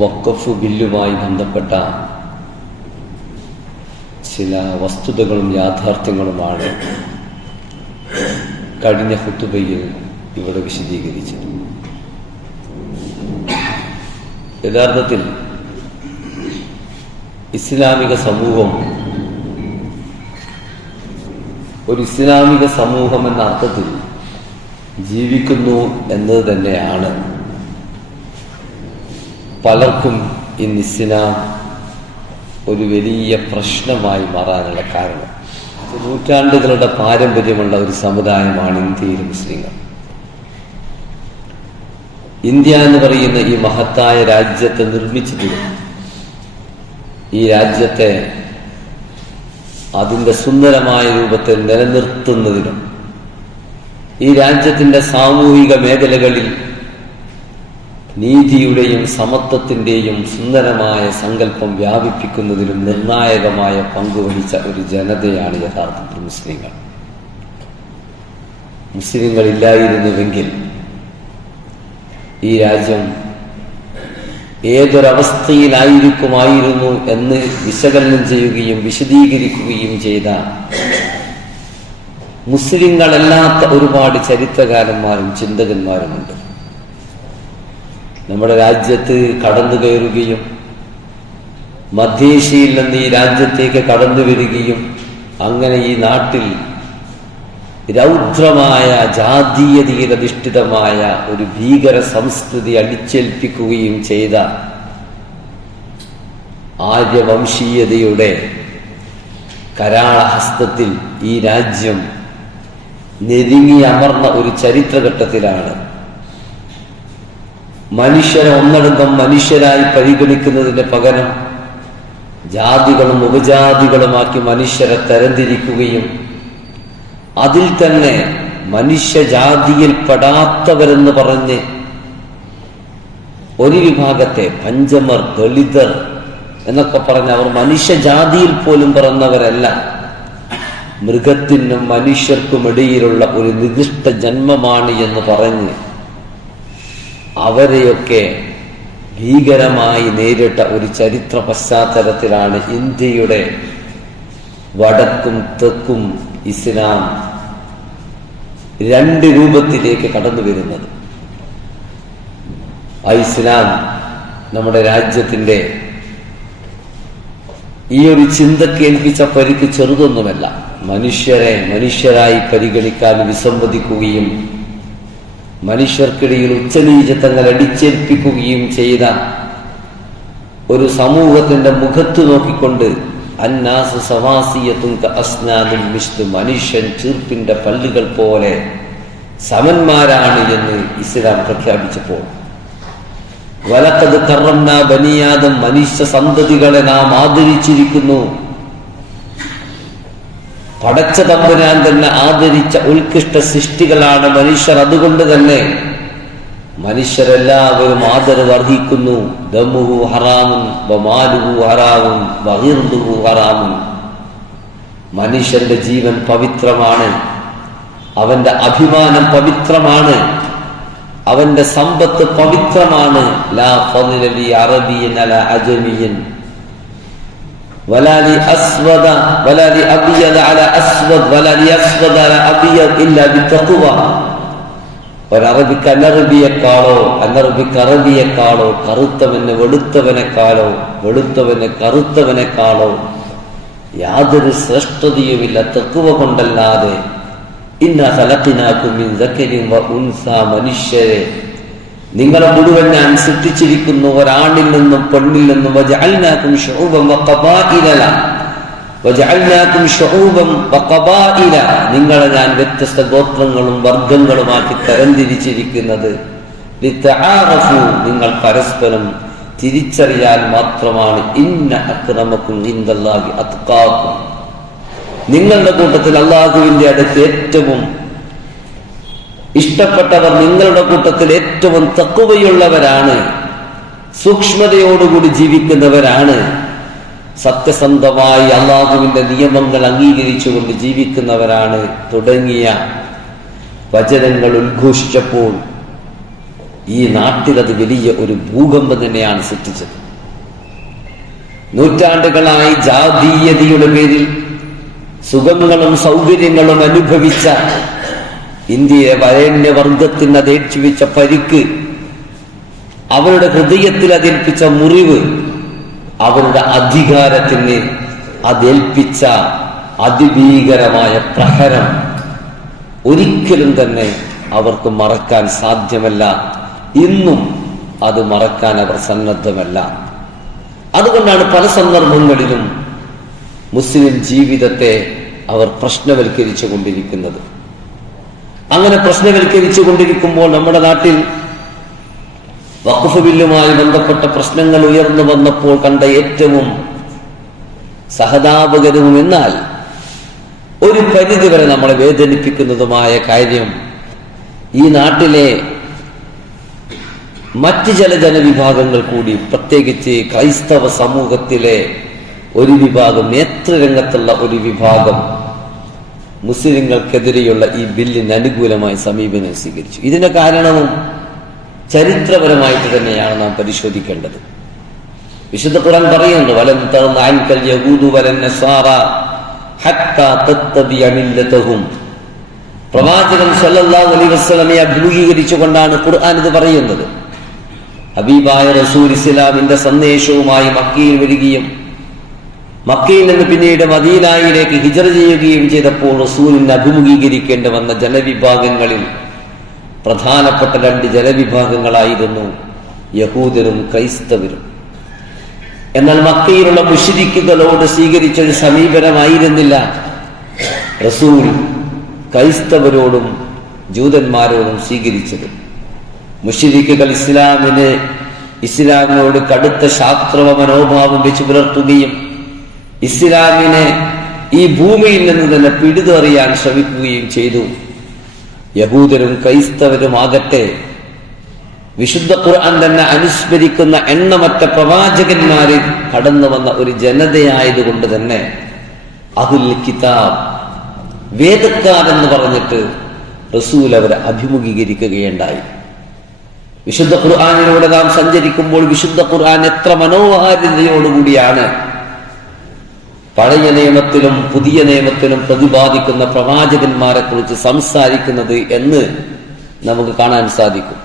വഖഫ് ബില്ലുമായി ബന്ധപ്പെട്ട ചില വസ്തുതകളും യാഥാർത്ഥ്യങ്ങളുമാണ് കഴിഞ്ഞ ഖുതുബയിൽ ഇവിടെ വിശദീകരിച്ചത്. യഥാർത്ഥത്തിൽ ഇസ്ലാമിക സമൂഹം ഒരു ഇസ്ലാമിക സമൂഹം എന്ന അർത്ഥത്തിൽ ജീവിക്കുന്നു എന്നത് തന്നെയാണ് പലർക്കും ഇന്ന് ഇസ്ലാം ഒരു വലിയ പ്രശ്നമായി മാറാനുള്ള കാരണം. നൂറ്റാണ്ടുകളുടെ പാരമ്പര്യമുള്ള ഒരു സമുദായമാണ് ഇന്ത്യയിലെ മുസ്ലിങ്ങൾ. ഇന്ത്യ എന്ന് പറയുന്ന ഈ മഹത്തായ രാജ്യത്തെ നിർമ്മിച്ചതിലും ഈ രാജ്യത്തെ അതിൻ്റെ സുന്ദരമായ രൂപത്തിൽ നിലനിർത്തുന്നതിനും ഈ രാജ്യത്തിൻ്റെ സാമൂഹിക മേഖലകളിൽ നീതിയുടെയും സമത്വത്തിൻ്റെയും സുന്ദരമായ സങ്കല്പം വ്യാപിപ്പിക്കുന്നതിലും നിർണായകമായ പങ്കുവഹിച്ച ഒരു ജനതയാണ് യഥാർത്ഥത്തിൽ മുസ്ലിങ്ങൾ. മുസ്ലിങ്ങളില്ലായിരുന്നുവെങ്കിൽ ഈ രാജ്യം ഏതൊരവസ്ഥയിലായിരിക്കുമായിരുന്നു എന്ന് വിശകലനം ചെയ്യുകയും വിശദീകരിക്കുകയും ചെയ്ത മുസ്ലിങ്ങളല്ലാത്ത ഒരുപാട് ചരിത്രകാരന്മാരും ചിന്തകന്മാരുമുണ്ട്. നമ്മുടെ രാജ്യത്ത് കടന്നു കയറുകയും മധ്യേഷ്യയിൽ നിന്ന് ഈ രാജ്യത്തേക്ക് കടന്നു വരികയും അങ്ങനെ ഈ നാട്ടിൽ രൗദ്രമായ ജാതീയതയിൽ അധിഷ്ഠിതമായ ഒരു ഭീകര സംസ്കൃതി അടിച്ചേൽപ്പിക്കുകയും ചെയ്ത ആര്യവംശീയതയുടെ കരാളഹസ്തത്തിൽ ഈ രാജ്യം ഞെരുങ്ങി അമർന്ന ഒരു ചരിത്രഘട്ടത്തിലാണ് മനുഷ്യരെ ഒന്നടങ്കം മനുഷ്യരായി പരിഗണിക്കുന്നതിന് പകരം ജാതികളും ഉപജാതികളുമാക്കി മനുഷ്യരെ തരംതിരിക്കുകയും അതിൽ തന്നെ മനുഷ്യജാതിയിൽ പെടാത്തവരെന്ന് പറഞ്ഞ് ഒരു വിഭാഗത്തെ പഞ്ചമർ, ദളിതർ എന്നൊക്കെ പറഞ്ഞ് അവർ മനുഷ്യജാതിയിൽ പോലും പിറന്നവരല്ല, മൃഗത്തിനും മനുഷ്യർക്കുമിടയിലുള്ള ഒരു നികൃഷ്ട ജന്മമാണ് എന്ന് പറഞ്ഞ് അവരെയൊക്കെ ഭീകരമായി നേരിട്ട ഒരു ചരിത്ര പശ്ചാത്തലത്തിലാണ് ഇന്ത്യയുടെ വടക്കും തെക്കും ഇസ്ലാം രണ്ട് രൂപത്തിലേക്ക് കടന്നു വരുന്നത്. ആ ഇസ്ലാം നമ്മുടെ രാജ്യത്തിന്റെ ഈ ഒരു ചിന്തക്ക് ഏൽപ്പിച്ച പരിക്ക് ചെറുതൊന്നുമല്ല. മനുഷ്യരെ മനുഷ്യരായി പരിഗണിക്കാൻ വിസമ്മതിക്കുകയും മനുഷ്യർക്കിടയിൽ ഉച്ചനീചത്വങ്ങൾ അടിച്ചേൽപ്പിക്കുകയും ചെയ്ത ഒരു സമൂഹത്തിന്റെ മുഖത്ത് നോക്കിക്കൊണ്ട് അന്നാസ് സവാസിയത്തും അസ്നാദും മിഷ്ത്, മനുഷ്യൻ ചീർപ്പിന്റെ പല്ലുകൾ പോലെ സമന്മാരാണ് എന്ന് ഇസ്ലാം പ്രഖ്യാപിച്ചപ്പോൾ വലഖദ് കറംനാ ബനീ ആദം, മനുഷ്യ സന്തതികളെ നാം ആദരിച്ചിരിക്കുന്നു. പടച്ച തമ്പുരാൻ തന്നെ ആദരിച്ച ഉത്കൃഷ്ട സൃഷ്ടികളാണ് മനുഷ്യർ. അതുകൊണ്ട് തന്നെ മനുഷ്യരെല്ലാവരും ആദരവ് അർഹിക്കുന്നു. ദമുഹു ഹറാമുൻ വമാലുഹു ഹറാമുൻ വഗിർദുഹു ഹറാമുൻ. മനുഷ്യന്റെ ജീവൻ പവിത്രമാണ്, അവന്റെ അഭിമാനം പവിത്രമാണ്, അവന്റെ സമ്പത്ത് പവിത്രമാണ്. ലാ ഫളില ലി അറബിയൻ അലാ അജമിയൻ വലാ ലി അസ്വദ വലാ ലി അബിയദ അലാ അസ്വദ് വലാ ലി അസ്വദ അലാ അബിയദ് ഇല്ലാ ബിത്തഖ്വ. ഒരറബിക്ക് അനറബിയെക്കാളോ അനറബിക്ക് അറബിയെക്കാളോ കറുത്തവന് വെളുത്തവനെക്കാളോ വെളുത്തവന് കറുത്തവനെക്കാളോ യാതൊരു ശ്രേഷ്ഠതയുമില്ല തഖ്വ കൊണ്ടല്ലാതെ. ഇന്നാ ഖലഖനാകും മിൻ ദക്കരിൻ വ ഉൻസ, മനുഷ്യരെ നിങ്ങളെ മുഴുവൻ ഞാൻ സൃഷ്ടിച്ചിരിക്കുന്നു ഒരാണിൽ നിന്നും പെണ്ണിൽ നിന്നും. വജഅൽനാകും ശുഊബൻ വഖബാഇല വജഅൽനാകും ശുഊബൻ വഖബാഇല, നിങ്ങളെ ഞാൻ വ്യത്യസ്ത ഗോത്രങ്ങളും വർഗങ്ങളുമാക്കി തരംതിരിച്ചിരിക്കുന്നത് ലിതആറഫു, നിങ്ങൾ പരസ്പരം തിരിച്ചറിയാൻ മാത്രമാണ്. ഇന്ന അക്രമക്കും ഇൻദല്ലാഹി അത്ഖാക്കും, നിങ്ങളുടെ കൂട്ടത്തിൽ അള്ളാഹുവിന്റെ അടുത്ത് ഏറ്റവും ഇഷ്ടപ്പെട്ടവർ നിങ്ങളുടെ കൂട്ടത്തിൽ ഏറ്റവും തഖ്വയുള്ളവരാണ്, സൂക്ഷ്മതയോടുകൂടി ജീവിക്കുന്നവരാണ്, സത്യസന്ധമായി അള്ളാഹുവിന്റെ നിയമങ്ങൾ അംഗീകരിച്ചുകൊണ്ട് ജീവിക്കുന്നവരാണ് തുടങ്ങിയ വചനങ്ങൾ ഉദ്ഘോഷിച്ചപ്പോൾ ഈ നാട്ടിലത് വലിയ ഒരു ഭൂകമ്പം തന്നെയാണ് സൃഷ്ടിച്ചത്. നൂറ്റാണ്ടുകളായി ജാതീയതയുടെ പേരിൽ സുഖങ്ങളും സൗകര്യങ്ങളും അനുഭവിച്ച ഇന്ത്യയെ വരേണ്യവർഗത്തിന് അതേൽപ്പിച്ച പരിക്ക്, അവരുടെ ഹൃദയത്തിൽ അതേൽപ്പിച്ച മുറിവ്, അവരുടെ അധികാരത്തിന് അതേൽപ്പിച്ച അതിഭീകരമായ പ്രഹരം ഒരിക്കലും തന്നെ അവർക്ക് മറക്കാൻ സാധ്യമല്ല. ഇന്നും അത് മറക്കാൻ അവർ സന്നദ്ധമല്ല. അതുകൊണ്ടാണ് പല സന്ദർഭങ്ങളിലും മുസ്ലിം ജീവിതത്തെ അവർ പ്രശ്നവൽക്കരിച്ചു കൊണ്ടിരിക്കുന്നത്. അങ്ങനെ പ്രശ്നവൽക്കരിച്ചു കൊണ്ടിരിക്കുമ്പോൾ നമ്മുടെ നാട്ടിൽ വഖഫ് ബില്ലുമായി ബന്ധപ്പെട്ട പ്രശ്നങ്ങൾ ഉയർന്നു വന്നപ്പോൾ കണ്ട ഏറ്റവും സഹതാപകരവും എന്നാൽ ഒരു പരിധിവരെ നമ്മളെ വേദനിപ്പിക്കുന്നതുമായ കാര്യം, ഈ നാട്ടിലെ മറ്റ് ചില ജനവിഭാഗങ്ങൾ കൂടി, പ്രത്യേകിച്ച് ക്രൈസ്തവ സമൂഹത്തിലെ ഒരു വിഭാഗം, നേതൃരംഗത്തുള്ള ഒരു വിഭാഗം മുസ്ലിങ്ങൾക്കെതിരെയുള്ള ഈ ബില്ലിന് അനുകൂലമായ സമീപനം സ്വീകരിച്ചു. ഇതിന്റെ കാരണവും ചരിത്രപരമായിട്ട് തന്നെയാണ് നാം പരിശോധിക്കേണ്ടത്. വിശുദ്ധ ഖുർആൻ പറയുന്നു, വലൻ തർദ അൻകൽ യഹൂദു വലൻ നസാറ ഹത്താ തത്തബിഅ മില്ലതഹും. പ്രവാചകൻ സല്ലല്ലാഹു അലൈഹി വസല്ലമയെ അഭിമുഖീകരിച്ചുകൊണ്ടാണ് ഖുർആൻ ഇത് പറയുന്നത്. ഹബീബായ റസൂൽ ഇസ്ലാമിന്റെ സന്ദേശവുമായി മക്കയിൽ വരികയും മക്കയിൽ നിന്ന് പിന്നീട് മദീനയിലേക്ക് ഹിജ്റ ചെയ്യുകയും ചെയ്തപ്പോൾ റസൂലിനെ അഭിമുഖീകരിക്കേണ്ടി വന്ന ജനവിഭാഗങ്ങളിൽ പ്രധാനപ്പെട്ട 2 ജനവിഭാഗങ്ങളായിരുന്നു യഹൂദരും ക്രൈസ്തവരും. എന്നാൽ മക്കയിലുള്ള മുശ്രിക്കുകളോട് സ്വീകരിച്ച ഒരു സമീപനമായിരുന്നില്ല റസൂൽ ക്രൈസ്തവരോടും ജൂതന്മാരോടും സ്വീകരിച്ചത്. മുശ്രിക്കുകൾ ഇസ്ലാമിനോട് കടുത്ത ശാസ്ത്രവ മനോഭാവം വെച്ച് പുലർത്തുകയും ഇസ്ലാമിനെ ഈ ഭൂമിയിൽ നിന്ന് തന്നെ പിടിതെറിയാൻ ശ്രമിക്കുകയും ചെയ്തു. യഹൂദരും ക്രൈസ്തവരും ആകട്ടെ വിശുദ്ധ ഖുർആൻ തന്നെ അനുസ്മരിക്കുന്ന എണ്ണമറ്റ പ്രവാചകന്മാരിൽ കടന്നു വന്ന ഒരു ജനതയായതുകൊണ്ട് തന്നെ അഹ്ലുൽ കിതാബ്, വേദക്കാരെന്ന് പറഞ്ഞിട്ട് റസൂൽ അവരെ അഭിമുഖീകരിക്കുകയുണ്ടായി. വിശുദ്ധ ഖുർആനിലൂടെ നാം സഞ്ചരിക്കുമ്പോൾ വിശുദ്ധ ഖുർആൻ എത്ര മനോഹാരിതയോടുകൂടിയാണ് പഴയ നിയമത്തിലും പുതിയ നിയമത്തിലും പ്രതിപാദിക്കുന്ന പ്രവാചകന്മാരെ കുറിച്ച് സംസാരിക്കുന്നത് എന്ന് നമുക്ക് കാണാൻ സാധിക്കും.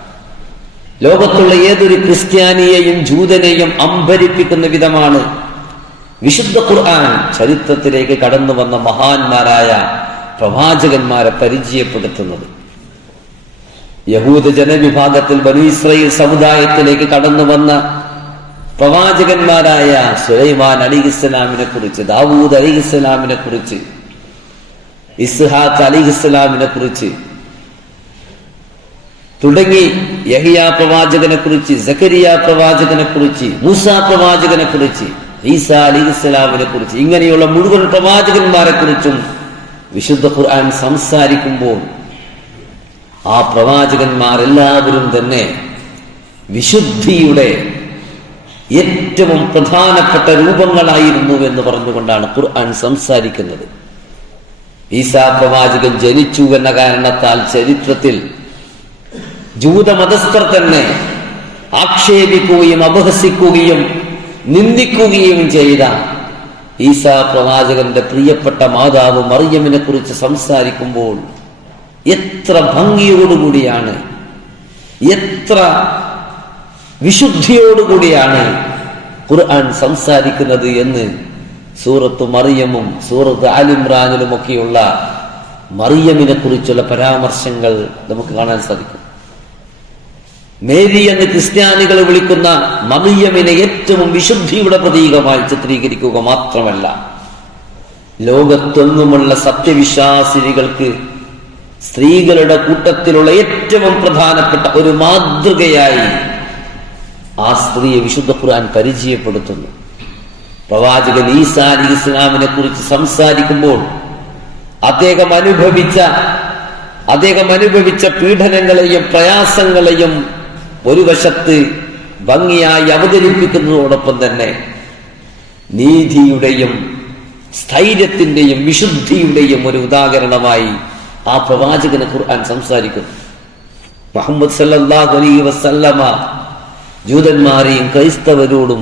ലോകത്തുള്ള ഏതൊരു ക്രിസ്ത്യാനിയെയും ജൂതനെയും അമ്പരിപ്പിക്കുന്ന വിധമാണ് വിശുദ്ധ ഖുർആൻ ചരിത്രത്തിലേക്ക് കടന്നു വന്ന മഹാന്മാരായ പ്രവാചകന്മാരെ പരിചയപ്പെടുത്തുന്നത്. യഹൂദ ജനവിഭാഗത്തിൽ ബനൂ ഇസ്രായേൽ സമുദായത്തിലേക്ക് കടന്നു വന്ന പ്രവാചകന്മാരായ സുലൈമാൻ അലിഹിസ്സലാമിനെ കുറിച്ച്, ദാവൂദ് അലിഹിസ്സലാമിനെ കുറിച്ച്, ഇസ്ഹാഖ് അലിഹിസ്സലാമിനെ കുറിച്ച് തുടങ്ങി യഹ്യാ പ്രവാചകനെ കുറിച്ച്, സക്കരിയ പ്രവാചകനെ കുറിച്ച്, മൂസ പ്രവാചകനെ കുറിച്ച്, ഈസാ അലിഹിസ്സലാമിനെ കുറിച്ച്, ഇങ്ങനെയുള്ള മുഴുവൻ പ്രവാചകന്മാരെ കുറിച്ചും വിശുദ്ധ ഖുർആൻ സംസാരിക്കുമ്പോൾ ആ പ്രവാചകന്മാരെല്ലാവരും തന്നെ വിശുദ്ധിയുടെ ഏറ്റവും പ്രധാനപ്പെട്ട രൂപങ്ങളായിരുന്നു എന്ന് പറഞ്ഞുകൊണ്ടാണ് ഖുർആൻ സംസാരിക്കുന്നത്. ഈസാ പ്രവാചകൻ ജനിച്ചു എന്ന കാരണത്താൽ ചരിത്രത്തിൽ ജൂതമതസ്ഥർ തന്നെ ആക്ഷേപിക്കുകയും അപഹസിക്കുകയും നിന്ദിക്കുകയും ചെയ്ത ഈസാ പ്രവാചകന്റെ പ്രിയപ്പെട്ട മാതാവ് മറിയമിനെ കുറിച്ച് സംസാരിക്കുമ്പോൾ എത്ര ഭംഗിയോടുകൂടിയാണ്, എത്ര വിശുദ്ധിയോടുകൂടിയാണ് ഖുർആൻ സംസാരിക്കുന്നത് എന്ന് സൂറത്ത് മറിയമും സൂറത്ത് ആൽ ഇംറാനിലും ഒക്കെയുള്ള മറിയമിനെ കുറിച്ചുള്ള പരാമർശങ്ങൾ നമുക്ക് കാണാൻ സാധിക്കും. മേരി എന്ന് ക്രിസ്ത്യാനികൾ വിളിക്കുന്ന മറിയമിനെ ഏറ്റവും വിശുദ്ധിയുടെ പ്രതീകമായി ചിത്രീകരിക്കുക മാത്രമല്ല, ലോകത്തൊന്നുമുള്ള സത്യവിശ്വാസിനികൾക്ക് സ്ത്രീകളുടെ കൂട്ടത്തിലുള്ള ഏറ്റവും പ്രധാനപ്പെട്ട ഒരു മാതൃകയായി ആ സ്ത്രീയെ വിശുദ്ധ ഖുർആൻ പരിചയപ്പെടുത്തുന്നു. പ്രവാചകൻ ഈസാ അലൈഹിസ്സലാമിനെ കുറിച്ച് സംസാരിക്കുമ്പോൾ അദ്ദേഹം അനുഭവിച്ച പീഡനങ്ങളെയും പ്രയാസങ്ങളെയും ഒരു വശത്ത് ഭംഗിയായി അവതരിപ്പിക്കുന്നതോടൊപ്പം തന്നെ നീതിയുടെയും സ്ഥൈര്യത്തിന്റെയും വിശുദ്ധിയുടെയും ഒരു ഉദാഹരണമായി ആ പ്രവാചകനെ ഖുർആൻ സംസാരിക്കുന്നു. മുഹമ്മദ് സല്ലല്ലാഹു അലൈഹി വസല്ലമ ജൂതന്മാരെയും ക്രൈസ്തവരോടും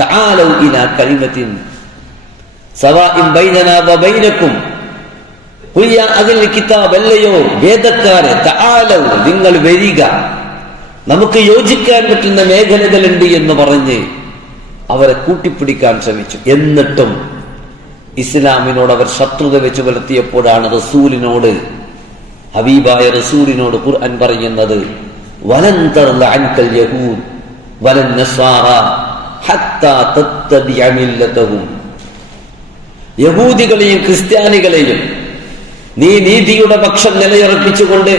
തആലൗ ഇലാ കലിമത്തിൻ സവാഇൻ ബൈനനാ വബൈനക്കും ഖുൽ യാ അഹ്ലൽ കിതാബ്, അല്ലയോ വേദക്കാരെ, തആലൗ, നിങ്ങൾ വരിക, നമുക്ക് യോജിക്കാൻ പറ്റുന്ന മേഖലകളുണ്ട് എന്ന് പറഞ്ഞ് അവരെ കൂട്ടിപ്പിടിക്കാൻ ശ്രമിച്ചു. എന്നിട്ടും ഇസ്ലാമിനോട് അവർ ശത്രുത വെച്ച് പുലർത്തിയപ്പോഴാണ് റസൂലിനോട്, ഹബീബായ റസൂലിനോട് ഖുർആൻ പറയുന്നത്, വലൻ തർല അൻകൽ യഹൂദ് വലൻ നസ്വാറ ഹത്താ തത്തബിഅ മില്ലതഹും, യഹൂദികളെയും ക്രിസ്ത്യാനികളെയും നീ നീതിയുടെ പക്ഷം നിലയുറപ്പിച്ചുകൊണ്ട്,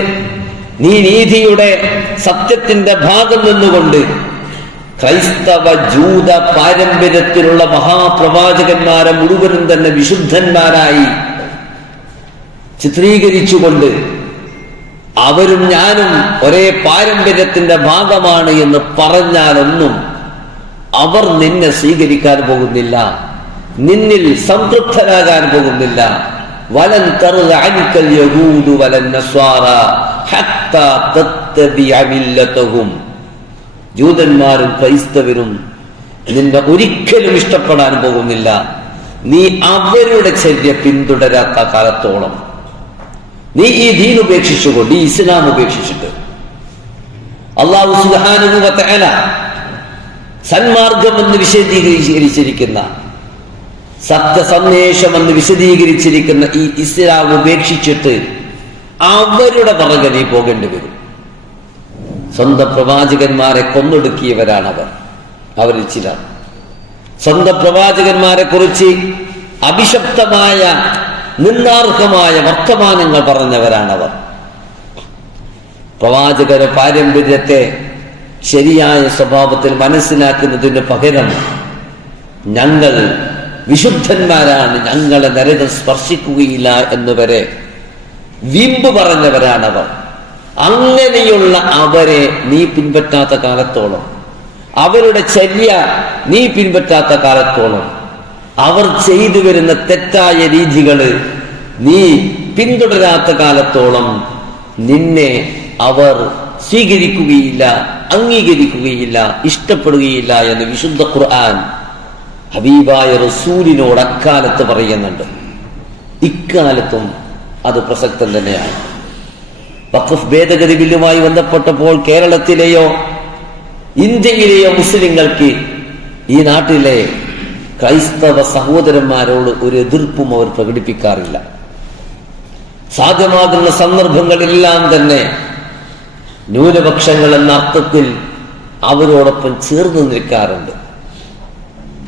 നീ നീതിയുടെ സത്യത്തിന്റെ ഭാഗം നിന്നുകൊണ്ട് ക്രൈസ്തവ ജൂത പാരമ്പര്യത്തിലുള്ള മഹാപ്രവാചകന്മാരെ മുഴുവനും തന്നെ വിശുദ്ധന്മാരായി ചിത്രീകരിച്ചുകൊണ്ട് അവരും ഞാനും ഒരേ പാരമ്പര്യത്തിന്റെ ഭാഗമാണ് എന്ന് പറഞ്ഞാലൊന്നും അവർ നിന്നെ സ്വീകരിക്കാൻ പോകുന്നില്ല, നിന്നിൽ സംതൃപ്തരാകാൻ പോകുന്നില്ല. വലൻ തർല അൻകൽ യഹൂദു വലൻ നസ്വാറ ഹത്താ തത്തബിഅ മില്ലതഹും, ജൂതന്മാരും ക്രൈസ്തവരും നിന്നെ ഒരിക്കലും ഇഷ്ടപ്പെടാൻ പോകുന്നില്ല, നീ അവരുടെ ചര്യ പിന്തുടരാത്ത കാലത്തോളം. നീ ഈ ദീൻ ഉപേക്ഷിച്ചുകൊണ്ട്, ഈ ഇസ്ലാം ഉപേക്ഷിച്ചിട്ട്, അല്ലാഹു സുബ്ഹാനഹു വ തആല സന്മാർഗമെന്ന് വിശദീകരിച്ചിരിക്കുന്ന, സത്യസന്ദേശമെന്ന് വിശദീകരിച്ചിരിക്കുന്ന ഈ ഇസ്ലാം ഉപേക്ഷിച്ചിട്ട് അവരുടെ പുറകെ നീ പോകേണ്ടി വരും. സ്വന്തം പ്രവാചകന്മാരെ കൊന്നൊടുക്കിയവരാണവർ. അവരിൽ ചിലർ സ്വന്തം പ്രവാചകന്മാരെ കുറിച്ച് അഭിശപ്തമായ നിന്ദാർഹമായ വർത്തമാനങ്ങൾ പറഞ്ഞവരാണവർ. പ്രവാചകര പാരമ്പര്യത്തെ ശരിയായ സ്വഭാവത്തിൽ മനസ്സിലാക്കുന്നതിന് പകരം ഞങ്ങൾ വിശുദ്ധന്മാരാണ്, ഞങ്ങളെ നരകം സ്പർശിക്കുകയില്ല എന്നുവരെ വീമ്പ് പറഞ്ഞവരാണവർ. അങ്ങനെയുള്ള അവരെ നീ പിൻപറ്റാത്ത കാലത്തോളം, അവരുടെ ചര്യ നീ പിൻപറ്റാത്ത കാലത്തോളം, അവർ ചെയ്തു വരുന്ന തെറ്റായ രീതികള് നീ പിന്തുടരാത്ത കാലത്തോളം നിന്നെ അവർ സ്വീകരിക്കുകയില്ല, അംഗീകരിക്കുകയില്ല, ഇഷ്ടപ്പെടുകയില്ല എന്ന് വിശുദ്ധ ഖുർആൻ ഹബീബായ റസൂലിനോട് അക്കാലത്ത് പറയുന്നുണ്ട്. ഇക്കാലത്തും അത് പ്രസക്തം തന്നെയാണ്. വഖഫ് ഭേദഗതി ബില്ലുമായി ബന്ധപ്പെട്ടപ്പോൾ കേരളത്തിലെയോ ഇന്ത്യയിലെയോ മുസ്ലിങ്ങൾക്ക് ഈ നാട്ടിലെ ക്രൈസ്തവ സഹോദരന്മാരോട് ഒരു എതിർപ്പും അവർ പ്രകടിപ്പിക്കാറില്ല. സാധ്യമാകുന്ന സന്ദർഭങ്ങളെല്ലാം തന്നെ ന്യൂനപക്ഷങ്ങൾ എന്ന അർത്ഥത്തിൽ അവരോടൊപ്പം ചേർന്ന് നിൽക്കാറുണ്ട്.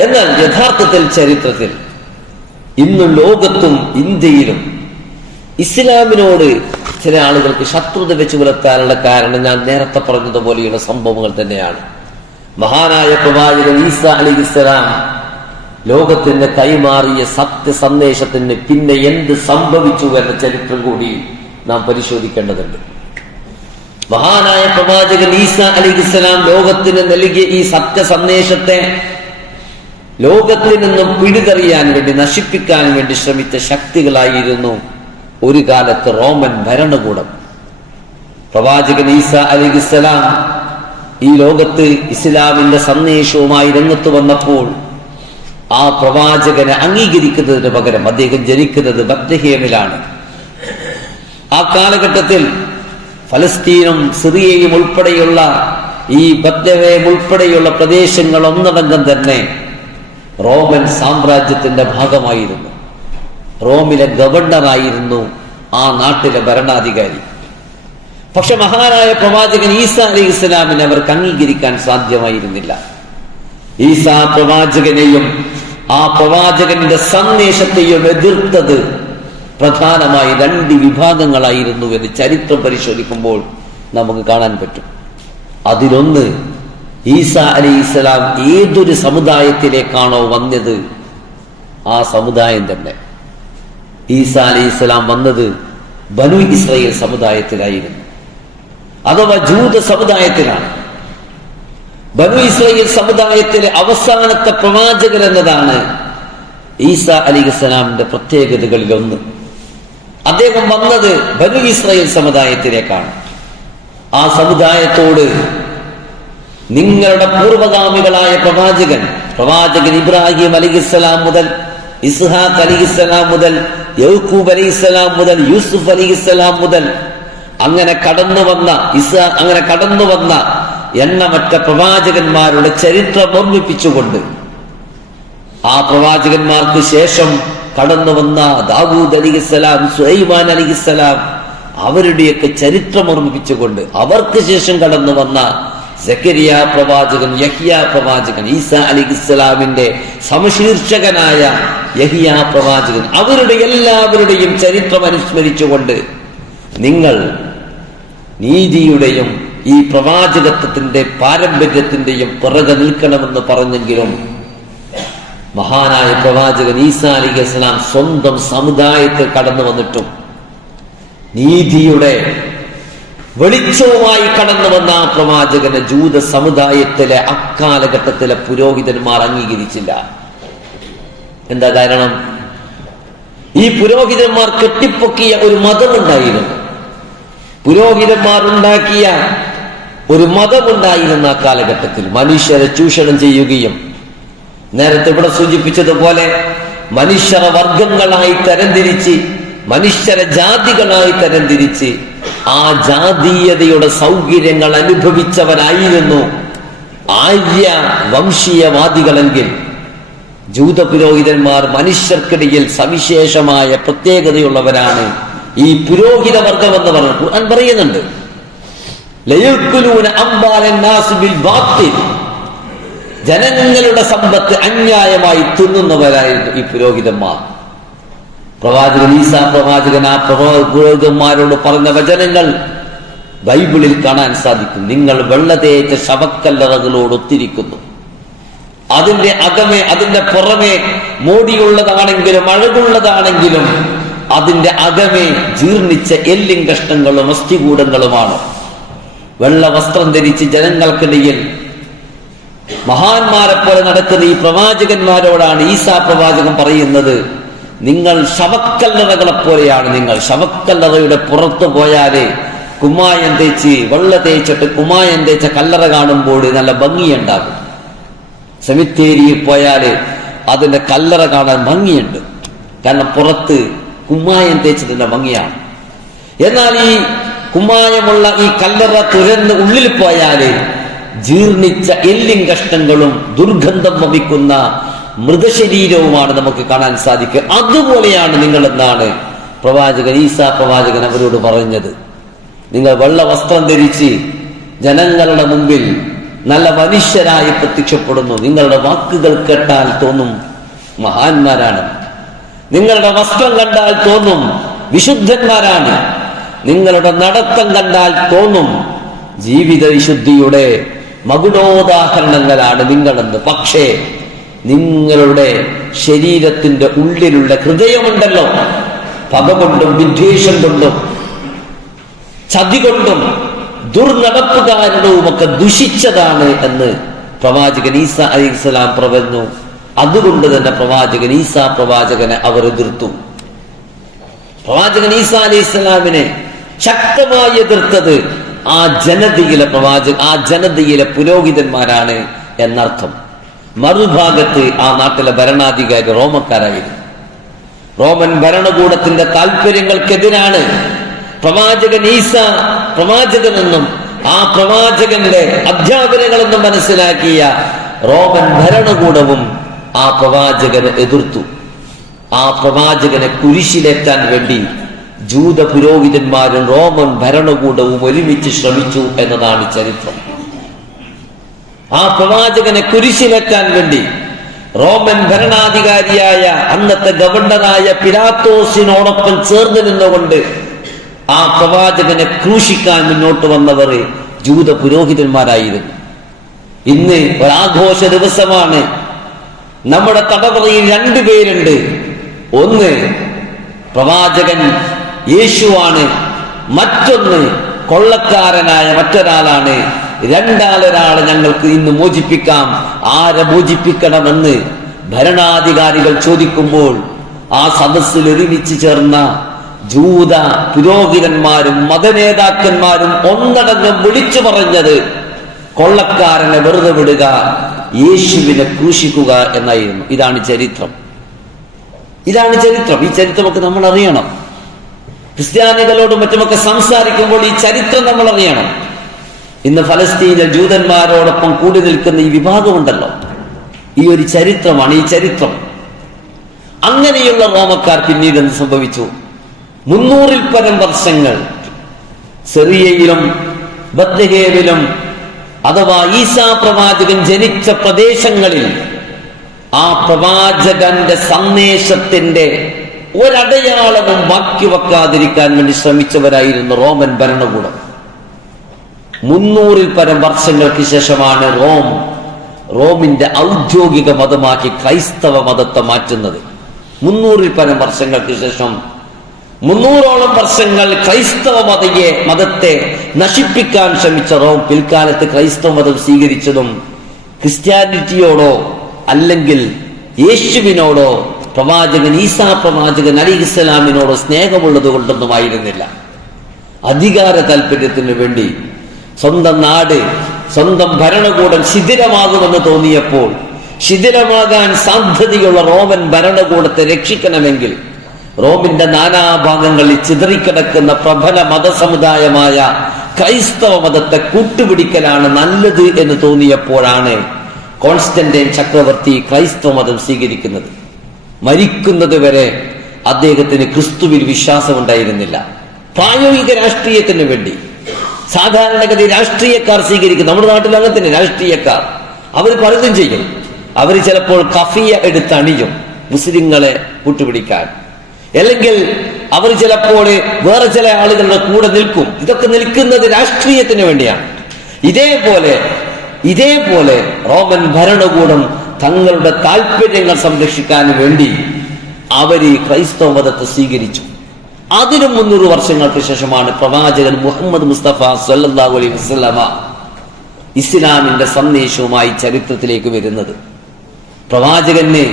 എന്നാൽ യഥാർത്ഥത്തിൽ ചരിത്രത്തിൽ ഇന്നും ലോകത്തും ഇന്ത്യയിലും ഇസ്ലാമിനോട് ചില ആളുകൾക്ക് ശത്രുത വെച്ച് പുലർത്താനുള്ള കാരണം ഞാൻ നേരത്തെ പറഞ്ഞതുപോലെയുള്ള സംഭവങ്ങൾ തന്നെയാണ്. മഹാനായ പ്രവാചകൻ ഈസാ അലൈഹിസ്സലാം ലോകത്തിന് കൈമാറിയ സത്യസന്ദേശത്തിന് പിന്നെ എന്ത് സംഭവിച്ചു എന്ന ചരിത്രം കൂടി നാം പരിശോധിക്കേണ്ടതുണ്ട്. മഹാനായ പ്രവാചകൻ ഈസാ അലൈഹിസ്സലാം ലോകത്തിന് നൽകിയ ഈ സത്യസന്ദേശത്തെ ലോകത്തിൽ നിന്നും പിടിതെറിയാൻ വേണ്ടി, നശിപ്പിക്കാൻ വേണ്ടി ശ്രമിച്ച ശക്തികളായിരുന്നു ഒരു കാലത്ത് റോമൻ ഭരണകൂടം. പ്രവാചകൻ ഈസാ അലൈഹിസ്സലാം ഈ ലോകത്ത് ഇസ്ലാമിന്റെ സന്ദേശവുമായി രംഗത്ത് വന്നപ്പോൾ ആ പ്രവാചകനെ അംഗീകരിക്കുന്നതിന് പകരം അദ്ദേഹം ജനിക്കുന്നത് ബത്ലഹേമിലാണ്. ആ കാലഘട്ടത്തിൽ ഫലസ്തീനും സിറിയയും ഉൾപ്പെടെയുള്ള ഈ ബത്ലഹേം ഉൾപ്പെടെയുള്ള പ്രദേശങ്ങൾ ഒന്നടങ്കം തന്നെ റോമൻ സാമ്രാജ്യത്തിന്റെ ഭാഗമായിരുന്നു. റോമിലെ ഗവർണറായിരുന്നു ആ നാട്ടിലെ ഭരണാധികാരി. പക്ഷെ മഹാനായ പ്രവാചകൻ ഈസാ അലൈഹിസ്സലാമിനെ അവർക്ക് അംഗീകരിക്കാൻ സാധ്യമായിരുന്നില്ല. ഈസാ പ്രവാചകനെയും ആ പ്രവാചകന്റെ സന്ദേശത്തെയും എതിർത്തത് പ്രധാനമായി രണ്ട് വിഭാഗങ്ങളായിരുന്നു എന്ന് ചരിത്രം പരിശോധിക്കുമ്പോൾ നമുക്ക് കാണാൻ പറ്റും. അതിലൊന്ന്, ഈസാ അലൈഹിസ്സലാം ഏതൊരു സമുദായത്തിലേക്കാണോ വന്നത് ആ സമുദായം തന്നെ. ഈസാ അലൈഹിസ്സലാം വന്നത് ബനു ഇസ്രായേൽ സമുദായത്തിലായിരുന്നു, അഥവാ ജൂത സമുദായത്തിലാണ്. ബനു ഇസ്രായേൽ സമുദായത്തിലെ അവസാനത്തെ പ്രവാചകൻ എന്നതാണ് ഈസാ അലൈഹിസ്സലാമിന്റെ പ്രത്യേകതകളിൽ ഒന്ന്. അദ്ദേഹം വന്നത് ബനു ഇസ്രായേൽ സമുദായത്തിലേക്കാണ്. ആ സമുദായത്തോട് നിങ്ങളുടെ പൂർവഗാമികളായ പ്രവാചകൻ ഇബ്രാഹിം അലൈഹിസ്സലാം മുതൽ ഇസ്ഹാഖ് അലൈഹിസ്സലാം മുതൽ യൗക്കൂബ് അലൈഹിസ്സലാം മുതൽ യൂസുഫ് അലൈഹിസ്സലാം മുതൽ അങ്ങനെ കടന്നു വന്ന എണ്ണമറ്റ പ്രവാചകന്മാരുടെ ചരിത്രം ഓർമ്മിപ്പിച്ചുകൊണ്ട് ആ പ്രവാചകന്മാർക്ക് ശേഷം കടന്നു വന്ന ദാവൂദ് അലൈഹിസ്സലാം, സുലൈമാൻ അലൈഹിസ്സലാം, അവരുടെയൊക്കെ ചരിത്രം ഓർമ്മിപ്പിച്ചുകൊണ്ട് അവർക്ക് ശേഷം കടന്നു വന്ന സക്കരിയ പ്രവാചകൻ, യഹ്യ പ്രവാചകൻ, ഈസാ അലൈഹിസ്സലാമിന്റെ സമശീർഷകനായ യഹ്യ പ്രവാചകൻ, അവരുടെ എല്ലാവരുടെയും ചരിത്രം അനുസ്മരിച്ചുകൊണ്ട് നിങ്ങൾ നീതിയുടെയും ഈ പ്രവാചകത്വത്തിന്റെ പാരമ്പര്യത്തിന്റെയും പിറകെ നിൽക്കണമെന്ന് പറഞ്ഞെങ്കിലും മഹാനായ പ്രവാചകൻ ഈസാ അലൈഹിസ്സലാം സ്വന്തം സമുദായത്തിൽ കടന്നു വന്നിട്ടും നീതിയുടെ വെളിച്ചവുമായി കടന്നു വന്ന ആ പ്രവാചകനെ ജൂത സമുദായത്തിലെ അക്കാലഘട്ടത്തിലെ പുരോഹിതന്മാർ അംഗീകരിച്ചില്ല. എന്താ കാരണം? ഈ പുരോഹിതന്മാർ കെട്ടിപ്പൊക്കിയ ഒരു മതമുണ്ടായിരുന്നു, പുരോഹിതന്മാർ ഉണ്ടാക്കിയ ഒരു മതമുണ്ടായിരുന്ന ആ കാലഘട്ടത്തിൽ മനുഷ്യരെ ചൂഷണം ചെയ്യുകയും നേരത്തെ ഇവിടെ സൂചിപ്പിച്ചതുപോലെ മനുഷ്യരെ വർഗങ്ങളായി തരംതിരിച്ച്, മനുഷ്യരെ ജാതികളായി തരംതിരിച്ച് ആ ജാതീയതയുടെ സൗകര്യങ്ങൾ അനുഭവിച്ചവരായിരുന്നു ആര്യ വംശീയവാദികളെങ്കിൽ ജൂത പുരോഹിതന്മാർ മനുഷ്യർക്കിടയിൽ സവിശേഷമായ പ്രത്യേകതയുള്ളവരാണ്. ഈ പുരോഹിത വർഗം എന്ന് പറഞ്ഞു ഖുർആൻ പറയുന്നുണ്ട്, ലയക്കുലൂന അംബാലൻ നാസ് ബിൽ ബാത്തിൽ, ജനങ്ങളുടെ സമ്പത്ത് അന്യായമായി തിന്നുന്നവരായിരുന്നു ഈ പുരോഹിതന്മാർ. പ്രവാചകൻ ഈസാ പ്രവാചകൻ ആ പുരോഹിതന്മാരോട് പറഞ്ഞ വചനങ്ങൾ ബൈബിളിൽ കാണാൻ സാധിക്കും. നിങ്ങൾ വെള്ളതേറ്റ ശവക്കല്ലറകളോട് ഒത്തിരിക്കുന്നു, അതിന്റെ അകമേ അതിന്റെ പുറമേ മോടിയുള്ളതാണെങ്കിലും അഴകുള്ളതാണെങ്കിലും അതിന്റെ അകമേ ജീർണിച്ച എല്ലും കഷ്ണങ്ങളും അസ്ഥികൂടങ്ങളുമാണ്. വെള്ള വസ്ത്രം ധരിച്ച് ജനങ്ങൾക്കിടയിൽ മഹാന്മാരെ പോലെ നടക്കുന്ന ഈ പ്രവാചകന്മാരോടാണ് ഈസാ പ്രവാചകൻ പറയുന്നത്, നിങ്ങൾ ശവക്കല്ലറകളെ പോലെയാണ്. നിങ്ങൾ ശവക്കല്ലറയുടെ പുറത്തു പോയാല് കുമ്മായം തേച്ച് വെള്ള തേച്ചിട്ട് കുമ്മായം തേച്ച കല്ലറ കാണുമ്പോൾ നല്ല ഭംഗിയുണ്ടാകും. സെമിത്തേരിയിൽ പോയാല് അതിന്റെ കല്ലറ കാണാൻ ഭംഗിയുണ്ട്, കാരണം പുറത്ത് കുമ്മായം തേച്ചതിന്റെ ഭംഗിയാണ്. എന്നാൽ ഈ കുമ്മായമുള്ള ഈ കല്ലറ തുരന്ന് ഉള്ളിൽ പോയാല് ജീർണിച്ച എല്ലും കഷ്ണങ്ങളും ദുർഗന്ധം വമിക്കുന്ന മൃതശരീരവുമാണ് നമുക്ക് കാണാൻ സാധിക്കുക. അതുപോലെയാണ് നിങ്ങൾ എന്നാണ് പ്രവാചകൻ ഈസാ പ്രവാചകൻ അവരോട് പറഞ്ഞത്. നിങ്ങൾ വെള്ള വസ്ത്രം ധരിച്ച് ജനങ്ങളുടെ മുമ്പിൽ നല്ല മനുഷ്യരായി പ്രത്യക്ഷപ്പെടുന്നു. നിങ്ങളുടെ വാക്കുകൾ കേട്ടാൽ തോന്നും മഹാന്മാരാണ്, നിങ്ങളുടെ വസ്ത്രം കണ്ടാൽ തോന്നും വിശുദ്ധന്മാരാണ്, നിങ്ങളുടെ നടത്തം കണ്ടാൽ തോന്നും ജീവിത വിശുദ്ധിയുടെ മകുടോദാഹരണങ്ങളാണ് നിങ്ങളെന്ന്. പക്ഷേ നിങ്ങളുടെ ശരീരത്തിന്റെ ഉള്ളിലുള്ള ഹൃദയമുണ്ടല്ലോ, പക കൊണ്ടും വിദ്വേഷം കൊണ്ടും ചതി കൊണ്ടും ദുർനടപ്പ് കാരണവുമൊക്കെ ദുഷിച്ചതാണ് എന്ന് പ്രവാചകൻ ഈസാ അലൈഹിസ്സലാം പറഞ്ഞു. അതുകൊണ്ട് തന്നെ പ്രവാചകൻ ഈസാ പ്രവാചകനെ അവർ എതിർത്തു. പ്രവാചകൻ ഈസാ അലൈഹിസ്സലാമിനെ ശക്തമായി എതിർത്തത് ആ ജനതയിലെ പുരോഹിതന്മാരാണ് എന്നർത്ഥം. മറുഭാഗത്ത് ആ നാട്ടിലെ ഭരണാധികാരി റോമക്കാരായിരുന്നു. റോമൻ ഭരണകൂടത്തിന്റെ താല്പര്യങ്ങൾക്കെതിരാണ് പ്രവാചകൻ ഈസാ പ്രവാചകനെന്നും ആ പ്രവാചകന്റെ അധ്യാപനങ്ങളെന്നും മനസ്സിലാക്കിയ റോമൻ ഭരണകൂടവും ആ പ്രവാചകനെ എതിർത്തു. ആ പ്രവാചകനെ കുരിശിലേറ്റാൻ വേണ്ടി ജൂത പുരോഹിതന്മാരും റോമൻ ഭരണകൂടവും ഒരുമിച്ച് ശ്രമിച്ചു എന്നതാണ് ചരിത്രം. ആ പ്രവാചകനെ കുരിശിലേറ്റാൻ വേണ്ടി റോമൻ ഭരണാധികാരിയായ അന്നത്തെ ഗവർണറായ പിലാത്തോസിനോടൊപ്പം ചേർന്ന് നിന്നുകൊണ്ട് ആ പ്രവാചകനെ ക്രൂശിക്കാൻ മുന്നോട്ട് വന്നവർ ജൂത പുരോഹിതന്മാരായിരുന്നു. ഇന്ന് ഒരാഘോഷ ദിവസമാണ്. നമ്മുടെ തടവറയിൽ രണ്ടുപേരുണ്ട്. ഒന്ന് പ്രവാചകൻ യേശുവാണ്, മറ്റൊന്ന് കൊള്ളക്കാരനായ മറ്റൊരാളാണ്. രണ്ടാളൊരാളെ ഞങ്ങൾക്ക് ഇന്ന് മോചിപ്പിക്കാം, ആരെ മോചിപ്പിക്കണമെന്ന് ഭരണാധികാരികൾ ചോദിക്കുമ്പോൾ ആ സദസ്സിൽ ഒരുമിച്ച് ചേർന്ന ജൂത പുരോഹിതന്മാരും മതനേതാക്കന്മാരും ഒന്നടങ്കം വിളിച്ചു പറഞ്ഞത് കൊള്ളക്കാരനെ വെറുതെ വിടുക, യേശുവിനെ ക്രൂശിക്കുക എന്നായിരുന്നു. ഇതാണ് ചരിത്രം. ഈ ചരിത്രമൊക്കെ നമ്മൾ അറിയണം. ക്രിസ്ത്യാനികളോടും മറ്റുമൊക്കെ സംസാരിക്കുമ്പോൾ ഈ ചരിത്രം നമ്മൾ അറിയണം. ഇന്ന് ഫലസ്തീനിലെ ജൂതന്മാരോടൊപ്പം കൂടി നിൽക്കുന്ന ഈ വിഭാഗമുണ്ടല്ലോ, ഈ ഒരു ചരിത്രമാണ് ഈ ചരിത്രം. അങ്ങനെയുള്ള റോമക്കാർ പിന്നീട് എന്ത് സംഭവിച്ചു? 300-ൽ പരം വർഷങ്ങൾ സിറിയയിലും ബത്ലഹേമിലും അഥവാ ഈസാ പ്രവാചകൻ ജനിച്ച പ്രദേശങ്ങളിൽ ആ പ്രവാചകന്റെ സന്ദേശത്തിന്റെ ഒരടയാളവും ബാക്കി വെക്കാതിരിക്കാൻ വേണ്ടി ശ്രമിച്ചവരായിരുന്നു റോമൻ ഭരണകൂടം. 300-ൽ പരം വർഷങ്ങൾക്ക് ശേഷമാണ് റോമിന്റെ ഔദ്യോഗിക മതമാക്കി ക്രൈസ്തവ മതത്തെ മാറ്റുന്നത്. 300-ൽ പരം വർഷങ്ങൾക്ക് ശേഷം 300ഓളം വർഷങ്ങൾ ക്രൈസ്തവ മതത്തെ നശിപ്പിക്കാൻ ശ്രമിച്ച റോം പിൽക്കാലത്ത് ക്രൈസ്തവ മതം സ്വീകരിച്ചതും ക്രിസ്ത്യാനിറ്റിയോടോ അല്ലെങ്കിൽ യേശുവിനോടോ പ്രവാചകൻ ഈസാ പ്രവാചകൻ അലൈഹിസ്സലാമിനോടോ സ്നേഹമുള്ളത് കൊണ്ടൊന്നും ആയിരുന്നില്ല. അധികാര താല്പര്യത്തിന് വേണ്ടി സ്വന്തം നാട്, സ്വന്തം ഭരണകൂടം ശിഥിലമാകുമെന്ന് തോന്നിയപ്പോൾ ശിഥിലമാകാൻ സാധ്യതയുള്ള റോമൻ ഭരണകൂടത്തെ രക്ഷിക്കണമെങ്കിൽ റോമിന്റെ നാനാഭാഗങ്ങളിൽ ചിതറിക്കിടക്കുന്ന പ്രബല മതസമുദായമായ ക്രൈസ്തവ മതത്തെ കൂട്ടുപിടിക്കലാണ് നല്ലത് എന്ന് തോന്നിയപ്പോഴാണ് കോൺസ്റ്റന്റൈൻ ചക്രവർത്തി ക്രൈസ്തവ മതം സ്വീകരിക്കുന്നത്. മരിക്കുന്നത് വരെ അദ്ദേഹത്തിന് ക്രിസ്തുവിൽ വിശ്വാസമുണ്ടായിരുന്നില്ല. പ്രായോഗിക രാഷ്ട്രീയത്തിന് വേണ്ടി സാധാരണഗതി രാഷ്ട്രീയക്കാർ സ്വീകരിക്കും. നമ്മുടെ നാട്ടിൽ അങ്ങനെ തന്നെ രാഷ്ട്രീയക്കാർ അവർ പലതും ചെയ്യും. അവർ ചിലപ്പോൾ കഫിയ എടുത്തണിയും മുസ്ലിങ്ങളെ കൂട്ടുപിടിക്കാൻ, അല്ലെങ്കിൽ അവർ ചിലപ്പോൾ വേറെ ചില ആളുകളുടെ കൂടെ നിൽക്കും. ഇതൊക്കെ നിൽക്കുന്നത് രാഷ്ട്രീയത്തിന് വേണ്ടിയാണ്. ഇതേപോലെ റോമൻ ഭരണകൂടം തങ്ങളുടെ താല്പര്യങ്ങൾ സംരക്ഷിക്കാൻ വേണ്ടി അവര് ക്രൈസ്തവ മതത്തെ സ്വീകരിച്ചു. അതിനും 300 വർഷങ്ങൾക്ക് ശേഷമാണ് പ്രവാചകൻ മുഹമ്മദ് മുസ്തഫ സല്ലല്ലാഹു അലൈഹി വസല്ലമ ഇസ്ലാമിന്റെ സന്ദേശവുമായി ചരിത്രത്തിലേക്ക് വരുന്നത്. പ്രവാചകന്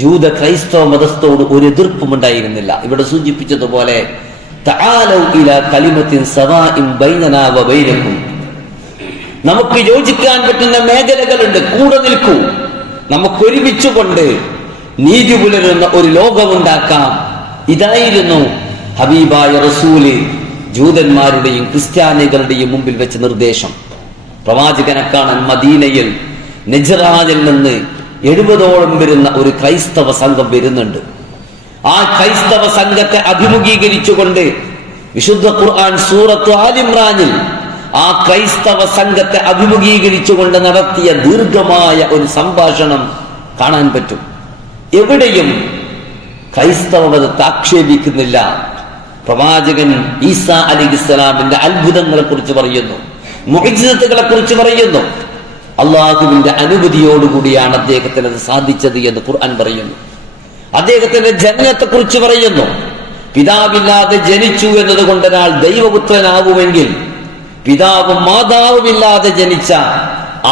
ജൂത ക്രൈസ്തവ മതത്തോട് ഒരു എതിർപ്പും ഉണ്ടായിരുന്നില്ല. ഇവിടെ സൂചിപ്പിച്ചതുപോലെ തആലൗ ഇലാ കലിമത്തിൻ സവാഇൻ ബൈനനാ വ ബൈനകും, നമുക്ക് യോജിക്കാൻ പറ്റുന്ന മേഖലകളുണ്ട്, കൂടെ നിൽക്കൂ, നമുക്ക് ഒരുമിച്ചുകൊണ്ട് നീതി പുലരുന്ന ഒരു ലോകമുണ്ടാക്കാം. ഇതായിരുന്നു ഹബീബായ റസൂല് ജൂതന്മാരുടെയും ക്രിസ്ത്യാനികളുടെയും മുമ്പിൽ വെച്ച നിർദ്ദേശം. പ്രവാചകനെ കാണാൻ മദീനയിൽ നജ്റാനിൽ നിന്ന് 70ഓളം വരുന്ന ഒരു ക്രൈസ്തവ സംഘം വരുന്നുണ്ട്. ആ ക്രൈസ്തവ സംഘത്തെ അഭിമുഖീകരിച്ചുകൊണ്ട് വിശുദ്ധ ഖുർആൻ സൂറത്ത് ആൽ ഇംറാനിൽ ആ ക്രൈസ്തവ സംഘത്തെ അഭിമുഖീകരിച്ചുകൊണ്ട് നടത്തിയ ദീർഘമായ ഒരു സംഭാഷണം കാണാൻ പറ്റും. എവിടെയും ക്രൈസ്തവ മതത്തെ ആക്ഷേപിക്കുന്നില്ല. പ്രവാചകൻ ഈസാ അലൈഹിസ്സലാമിന്റെ അത്ഭുതങ്ങളെ കുറിച്ച് പറയുന്നു, മുഅ്ജിസത്തുകളെ കുറിച്ച് പറയുന്നു. അള്ളാഹുവിന്റെ അനുമതിയോടുകൂടിയാണ് അദ്ദേഹത്തിന് അത് സാധിച്ചത് എന്ന് ഖുർആൻ പറയുന്നു. അദ്ദേഹത്തിന്റെ ജനനത്തെ കുറിച്ച് പറയുന്നു. പിതാവില്ലാതെ ജനിച്ചു എന്നതുകൊണ്ട് ഒരാൾ ദൈവപുത്രനാവുമെങ്കിൽ പിതാവും മാതാവുമില്ലാതെ ജനിച്ച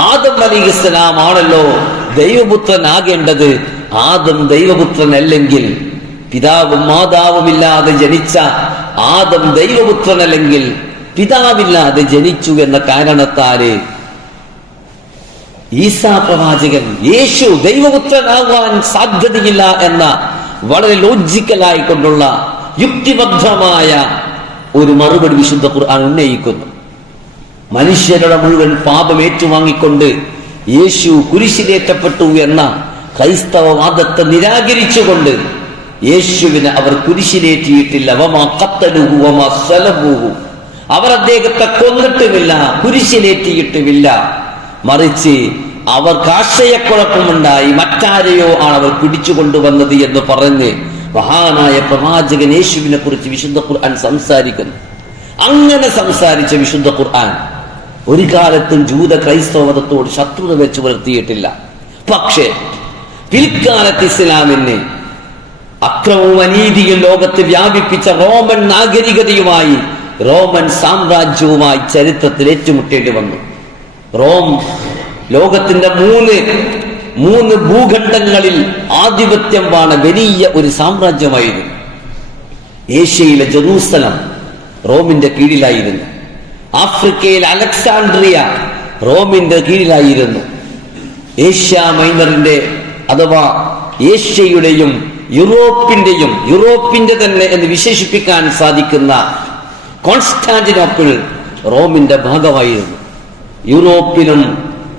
ആദം അലൈഹിസ്സലാം ആണല്ലോ ദൈവപുത്രനാകേണ്ടത്. ആദം ദൈവപുത്രനല്ലെങ്കിൽ, പിതാവും മാതാവുമില്ലാതെ ജനിച്ച ആദം ദൈവപുത്രനല്ലെങ്കിൽ പിതാവില്ലാതെ ജനിച്ചു എന്ന കാരണത്താല് ഈസാ പ്രവാചകൻ യേശു ദൈവപുത്രനാകാൻ സാധ്യതയില്ല എന്ന വളരെ ലോജിക്കലായി കൊണ്ടുള്ള യുക്തിബദ്ധമായ ഒരു മറുപടി വിശുദ്ധ ഖുർആൻ ഉന്നയിക്കുന്നു. മനുഷ്യരുടെ മുഴുവൻ പാപം ഏറ്റുവാങ്ങിക്കൊണ്ട് യേശു കുരിശിലേറ്റപ്പെട്ടു എന്ന ക്രൈസ്തവ വാദത്തെ നിരാകരിച്ചുകൊണ്ട് യേശുവിനെ അവർ കുരിശിലേറ്റിയിട്ടില്ല. വമാ ഖത്തലുഹു വമാ സലബുഹു, അവർ അദ്ദേഹത്തെ കൊന്നിട്ടുമില്ല, കുരിശിലേറ്റിയിട്ടുമില്ല. മറിച്ച് അവർക്ക് ആശയക്കുഴപ്പമുണ്ടായി, മറ്റാരെയോ ആണ് അവർ പിടിച്ചു കൊണ്ടുവന്നത് എന്ന് പറഞ്ഞ് മഹാനായ പ്രവാചകൻ യേശുവിനെ കുറിച്ച് വിശുദ്ധ ഖുർആൻ സംസാരിക്കുന്നു. അങ്ങനെ സംസാരിച്ച വിശുദ്ധ ഖുർആൻ ഒരു കാലത്തും ജൂത ക്രൈസ്തവ മതത്തോട് ശത്രുത വെച്ച് പുലർത്തിയിട്ടില്ല. പക്ഷേ പിൽക്കാലത്ത് ഇസ്ലാമിന് അക്രമവും അനീതിയും ലോകത്ത് വ്യാപിപ്പിച്ച റോമൻ നാഗരികതയുമായി, റോമൻ സാമ്രാജ്യവുമായി ചരിത്രത്തിൽ ഏറ്റുമുട്ടേണ്ടി വന്നു. റോം ലോകത്തിന്റെ മൂന്ന് ഭൂഖണ്ഡങ്ങളിൽ ആധിപത്യം വാണ വലിയ ഒരു സാമ്രാജ്യമായിരുന്നു. ഏഷ്യയിലെ ജെറൂസലം റോമിന്റെ കീഴിലായിരുന്നു. ആഫ്രിക്കയിലെ അലക്സാൻഡ്രിയ റോമിന്റെ കീഴിലായിരുന്നു. ഏഷ്യ മൈനറിന്റെ അഥവാ ഏഷ്യയുടെയും യൂറോപ്പിന്റെ തന്നെ എന്ന് വിശേഷിപ്പിക്കാൻ സാധിക്കുന്ന കോൺസ്റ്റാന്റിനോപ്പിൾ റോമിന്റെ ഭാഗമായിരുന്നു. യൂറോപ്പിലും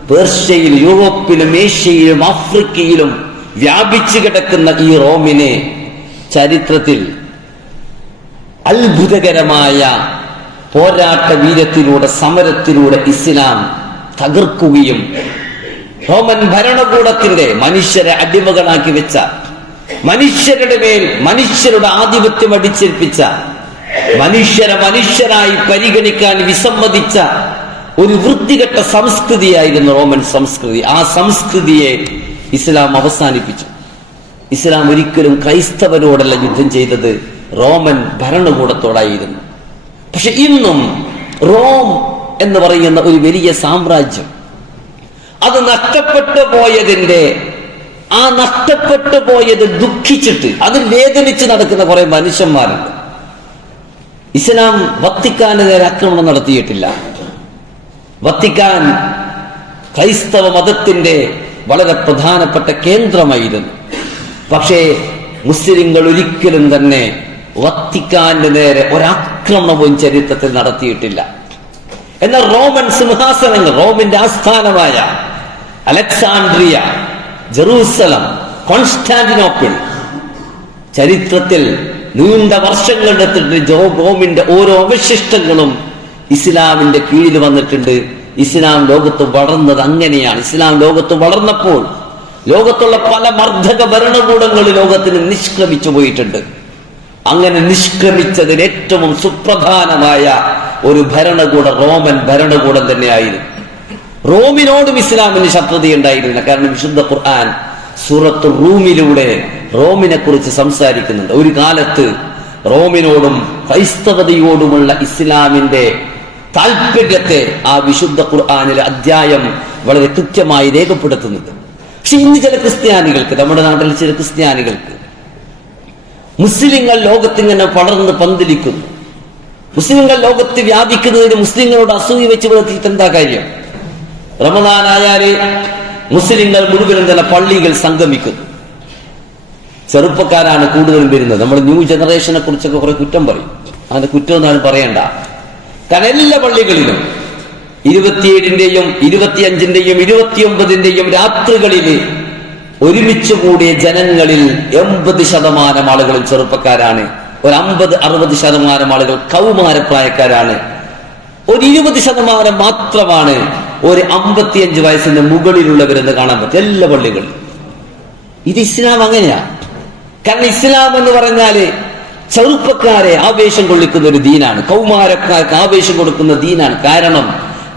പേർഷ്യയിലും യൂറോപ്പിലും ഏഷ്യയിലും ആഫ്രിക്കയിലും വ്യാപിച്ചു കിടക്കുന്ന ഈ റോമിനെ ചരിത്രത്തിൽ അത്ഭുതകരമായ പോരാട്ട വീര്യത്തിലൂടെ സമരത്തിലൂടെ ഇസ്ലാം തകർക്കുകയും റോമൻ ഭരണകൂടത്തിന്റെ മനുഷ്യരെ അടിമകളാക്കി വെച്ച, മനുഷ്യരുടെ മേൽ മനുഷ്യരുടെ ആധിപത്യം അടിച്ചേൽപ്പിച്ച, മനുഷ്യരായി പരിഗണിക്കാൻ വിസമ്മതിച്ച ഒരു വൃത്തികെട്ട സംസ്കൃതിയായിരുന്നു റോമൻ സംസ്കൃതി. ആ സംസ്കൃതിയെ ഇസ്ലാം അവസാനിപ്പിച്ചു. ഇസ്ലാം ഒരിക്കലും ക്രൈസ്തവരോടല്ല യുദ്ധം ചെയ്തത്, റോമൻ ഭരണകൂടത്തോടായിരുന്നു. പക്ഷെ ഇന്നും റോം എന്ന് പറയുന്ന ഒരു വലിയ സാമ്രാജ്യം, അത് നഷ്ടപ്പെട്ടു പോയത് ദുഃഖിച്ചിട്ട് അതിൽ വേദനിച്ച് നടക്കുന്ന കുറെ മനുഷ്യന്മാരുണ്ട്. ഇസ്ലാം വത്തിക്കാന് നേരെ ആക്രമണം നടത്തിയിട്ടില്ല. വത്തിക്കാൻ ക്രൈസ്തവ മതത്തിന്റെ വളരെ പ്രധാനപ്പെട്ട കേന്ദ്രമായിരുന്നു. പക്ഷേ മുസ്ലിങ്ങൾ ഒരിക്കലും തന്നെ വത്തിക്കാന്റെ നേരെ ഒരാക്രമണവും ചരിത്രത്തിൽ നടത്തിയിട്ടില്ല. എന്നാൽ റോമൻ സിംഹാസനങ്ങൾ, റോമിന്റെ ആസ്ഥാനമായ അലക്സാൻഡ്രിയ, ജെറൂസലം, കോൺസ്റ്റാന്റിനോപ്പിൾ, ചരിത്രത്തിൽ നീണ്ട വർഷങ്ങളെടുത്തിട്ട് റോമിന്റെ ഓരോ അവശിഷ്ടങ്ങളും ഇസ്ലാമിന്റെ കീഴിൽ വന്നിട്ടുണ്ട്. ഇസ്ലാം ലോകത്ത് വളർന്നത് അങ്ങനെയാണ്. ഇസ്ലാം ലോകത്ത് വളർന്നപ്പോൾ ലോകത്തുള്ള പല മർദ്ദക ഭരണകൂടങ്ങൾ ലോകത്തിന് നിഷ്ക്രമിച്ചു പോയിട്ടുണ്ട്. അങ്ങനെ നിഷ്ക്രമിച്ചതിന് ഏറ്റവും സുപ്രധാനമായ ഒരു ഭരണകൂടം റോമൻ ഭരണകൂടം തന്നെയായിരുന്നു. റോമിനോടും ഇസ്ലാമിന് ശത്രുതയുണ്ടായിരുന്നില്ല. കാരണം വിശുദ്ധ ഖുർആൻ സൂറത്ത് റൂമിലൂടെ റോമിനെ കുറിച്ച് സംസാരിക്കുന്നുണ്ട്. ഒരു കാലത്ത് റോമിനോടും ക്രൈസ്തവതയോടുമുള്ള ഇസ്ലാമിന്റെ താല്പര്യത്തെ ആ വിശുദ്ധ ഖുർആനിലെ അധ്യായം വളരെ കൃത്യമായി രേഖപ്പെടുത്തുന്നുണ്ട്. പക്ഷെ ഇന്ന് ചില ക്രിസ്ത്യാനികൾക്ക്, നമ്മുടെ നാട്ടിൽ ചില ക്രിസ്ത്യാനികൾക്ക്, മുസ്ലിങ്ങൾ ലോകത്തിങ്ങനെ പടർന്ന് പന്തലിക്കുന്നു. മുസ്ലിങ്ങൾ ലോകത്ത് വ്യാപിക്കുന്നതിന് മുസ്ലിങ്ങളോട് അസൂയ വെച്ച് പുലർത്തിയിട്ട് എന്താ കാര്യം? റമദാനായാല് മുസ്ലിങ്ങൾ മുഴുവനും തന്നെ പള്ളികൾ സംഗമിക്കുന്നു. ചെറുപ്പക്കാരാണ് കൂടുതലും വരുന്നത്. നമ്മൾ ന്യൂ ജനറേഷനെ കുറിച്ചൊക്കെ കുറെ കുറ്റം പറയും. അതിന്റെ കുറ്റം എന്നാലും പറയണ്ട. കാരണം എല്ലാ പള്ളികളിലും 27-ന്റെയും 25-ന്റെയും 29-ന്റെയും രാത്രികളിൽ ഒരുമിച്ച് കൂടിയ ജനങ്ങളിൽ 80% ആളുകളും ചെറുപ്പക്കാരാണ്. ഒരു 50-60% ആളുകൾ കൗമാരപ്രായക്കാരാണ്. ഒരു 20% മാത്രമാണ് ഒരു 55 വയസ്സിന് മുകളിലുള്ളവരെന്ന് കാണാൻ പറ്റും എല്ലാ പള്ളികളിലും. ഇത് ഇസ്ലാം അങ്ങനെയാ. കാരണം ഇസ്ലാം എന്ന് പറഞ്ഞാല് ചെറുപ്പക്കാരെ ആവേശം കൊള്ളിക്കുന്ന ഒരു ദീനാണ്, കൗമാരക്കാർക്ക് ആവേശം കൊടുക്കുന്ന ദീനാണ്. കാരണം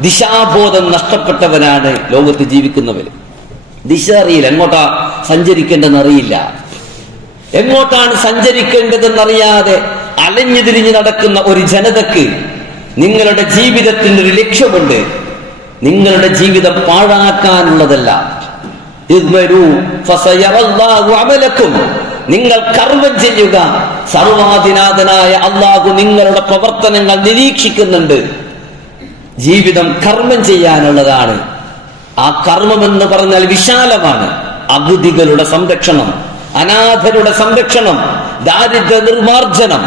ദിശാബോധം നഷ്ടപ്പെട്ടവരാണ് ലോകത്ത് ജീവിക്കുന്നവർ. ദിശ അറിയില്ല, എങ്ങോട്ടാ സഞ്ചരിക്കേണ്ടതെന്ന് അറിയില്ല. എങ്ങോട്ടാണ് സഞ്ചരിക്കേണ്ടതെന്നറിയാതെ അലഞ്ഞു തിരിഞ്ഞു നടക്കുന്ന ഒരു ജനതക്ക് നിങ്ങളുടെ ജീവിതത്തിന് ഒരു ലക്ഷ്യമുണ്ട്. നിങ്ങളുടെ ജീവിതം പാഴാക്കാനുള്ളതല്ല. നിങ്ങൾ കർമ്മം ചെയ്യുക, സർവാധിനാഥനായ അല്ലാഹു നിങ്ങളുടെ പ്രവർത്തനങ്ങൾ നിരീക്ഷിക്കുന്നുണ്ട്. ജീവിതം കർമ്മം ചെയ്യാനുള്ളതാണ്. ആ കർമ്മം എന്ന് പറഞ്ഞാൽ വിശാലമാണ്. അഗതികളുടെ സംരക്ഷണം, അനാഥരുടെ സംരക്ഷണം, ദാരിദ്ര്യ നിർമാർജനം,